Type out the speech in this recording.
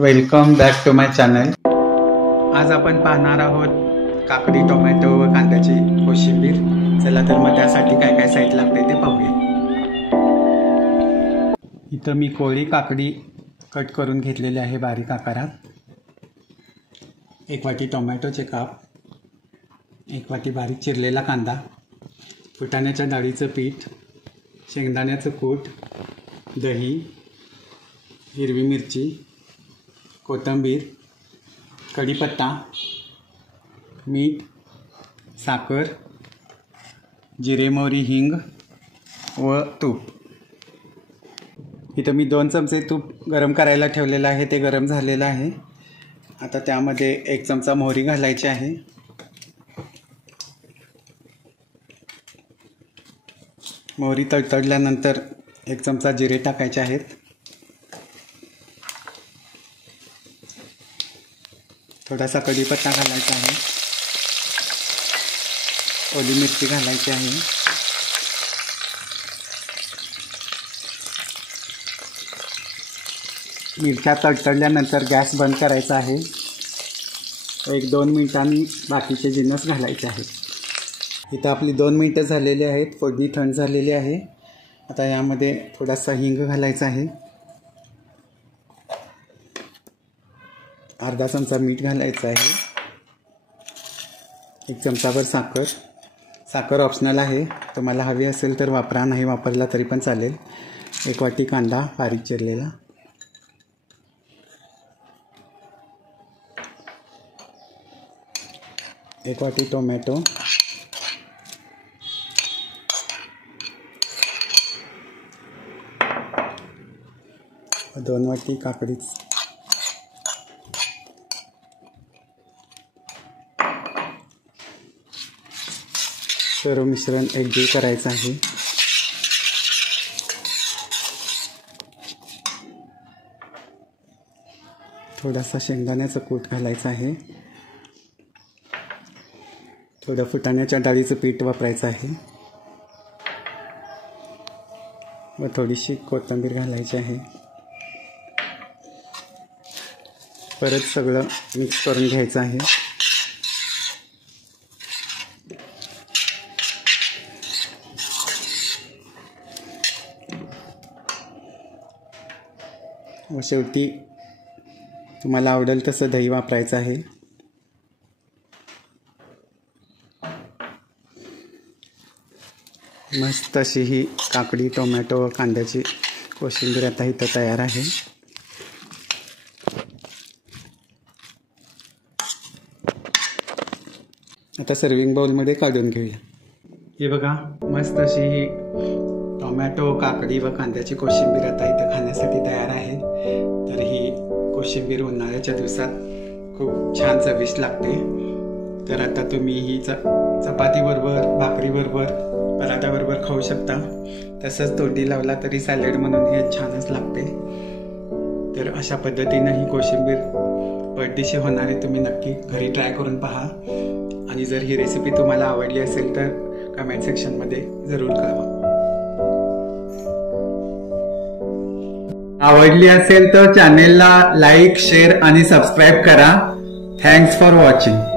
Welcome back to my channel. आज आपण पाहणार आहोत काकडी, टोमॅटो व कांद्याची कोशिंबीर। चला तर मग त्यासाठी काय काय साहित्य लागते ते पाहूया। इथं मी कोळी काकडी कट करून घेतलेली आहे बारीक आकारात। 1 वाटी टोमॅटोचे काप, 1 वाटी बारीक चिरलेला कांदा, फुटाण्याच्या डाळीचं पीठ, शेंगदाण्याचं कूट, दही, हिरवी मिरची, कोथिंबीर, कढीपत्ता, मीठ, साखर, जिरे, मोहरी, हिंग व तूप। इथं मी 2 चमचे तूप गरम करायला ठेवलेलं आहे, ते गरम झालेलं आहे। आता त्यामध्ये 1 चमचा मोहरी घालायची आहे। मोहरी तडतडल्यानंतर 1 चमचा जिरे टाकायचे आहेत। थोडासा कढीपत्ता घालायचा आहे, ओली मिरची घालायची आहे, मिरच्या तडतडल्यानंतर गॅस बंद करायचा आहे। 1-2 मिनिटांनी बाकीचे जिन्नस घालायचे आहेत। इथं आपली 2 मिनिटं झालेली आहेत, फोडणी थंड झालेली आहे। आता यामध्ये थोडासा हिंग घालायचा आहे, अर्धा चमचा मीठ घालायचं आहे, 1 चमचाभर साखर। साखर ऑप्शनल आहे, तुम्हाला हवी असेल तर वापरा, नाही वापरला तरी पण चालेल। 1 वाटी कांदा बारीक चिरलेला, 1 वाटी टोमॅटो, 2 वाटी काकडी, सर्व मिश्रण एकजीव करायचं आहे। थोडासा शेंगदाण्याचं कूट घालायचं आहे, थोडं फुटाण्याच्या डाळीचं पीठ वापरायचं आहे व थोडीशी कोथिंबीर घालायची आहे। परत सगळं मिक्स करून घ्यायचं आहे। व शेवटी तुम्हाला आवडेल तसं दही वापरायचं आहे। मस्त अशी ही काकडी, टोमॅटो व कांद्याची कोशिंबीर आता इथं तयार आहे। आता सर्विंग बाउलमध्ये काढून घेऊया। हे बघा, मस्त अशी ही टोमॅटो, काकडी व कांद्याची कोशिंबीर आता इथं खाण्यासाठी तयार आहे। तर ही कोशिंबीर उन्हाळ्याच्या दिवसात खूप छान चविष्ट लागते। तर आता तुम्ही ही चपातीबरोबर, भाकरीबरोबर, पराठ्याबरोबर खाऊ शकता। तसंच तोंडी लावला तरी सॅलड म्हणून हे छानच लागते। तर अशा पद्धतीनं ही कोशिंबीर पटदिशी होणारे तुम्ही नक्की घरी ट्राय करून पहा। आणि जर ही रेसिपी तुम्हाला आवडली असेल तर कमेंट सेक्शनमध्ये जरूर कळवा। आवडली असेल तर चॅनेलला लाईक, शेअर आणि सबस्क्राईब करा। Thanks for watching.